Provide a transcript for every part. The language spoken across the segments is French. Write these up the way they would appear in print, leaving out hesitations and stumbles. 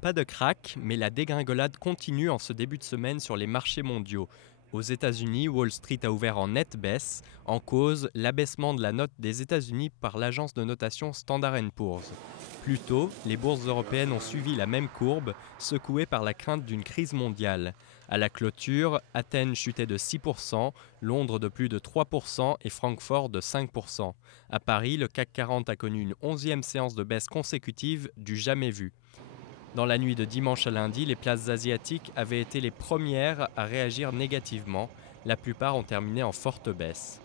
Pas de krach, mais la dégringolade continue en ce début de semaine sur les marchés mondiaux. Aux États-Unis, Wall Street a ouvert en nette baisse, en cause l'abaissement de la note des États-Unis par l'agence de notation Standard & Poor's. Plus tôt, les bourses européennes ont suivi la même courbe, secouées par la crainte d'une crise mondiale. À la clôture, Athènes chutait de 6%, Londres de plus de 3% et Francfort de 5%. À Paris, le CAC 40 a connu une 11e séance de baisse consécutive du jamais vu. Dans la nuit de dimanche à lundi, les places asiatiques avaient été les premières à réagir négativement. La plupart ont terminé en forte baisse.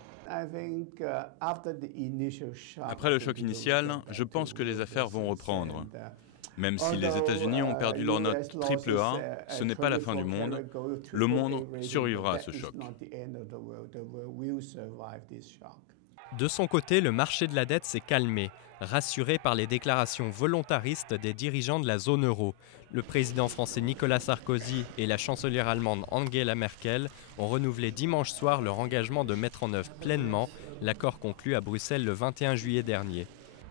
Après le choc initial, je pense que les affaires vont reprendre. Même si les États-Unis ont perdu leur note AAA, ce n'est pas la fin du monde. Le monde survivra à ce choc. De son côté, le marché de la dette s'est calmé, rassuré par les déclarations volontaristes des dirigeants de la zone euro. Le président français Nicolas Sarkozy et la chancelière allemande Angela Merkel ont renouvelé dimanche soir leur engagement de mettre en œuvre pleinement l'accord conclu à Bruxelles le 21 juillet dernier.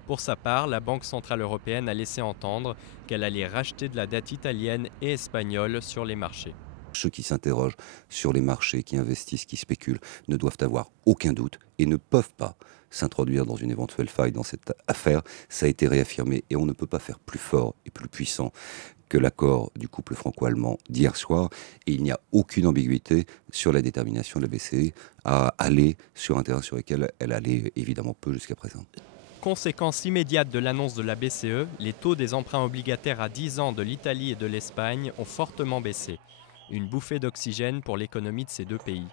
Pour sa part, la Banque centrale européenne a laissé entendre qu'elle allait racheter de la dette italienne et espagnole sur les marchés. Ceux qui s'interrogent sur les marchés, qui investissent, qui spéculent, ne doivent avoir aucun doute et ne peuvent pas s'introduire dans une éventuelle faille dans cette affaire. Ça a été réaffirmé et on ne peut pas faire plus fort et plus puissant que l'accord du couple franco-allemand d'hier soir. Et il n'y a aucune ambiguïté sur la détermination de la BCE à aller sur un terrain sur lequel elle allait évidemment peu jusqu'à présent. Conséquence immédiate de l'annonce de la BCE, les taux des emprunts obligataires à 10 ans de l'Italie et de l'Espagne ont fortement baissé. Une bouffée d'oxygène pour l'économie de ces deux pays.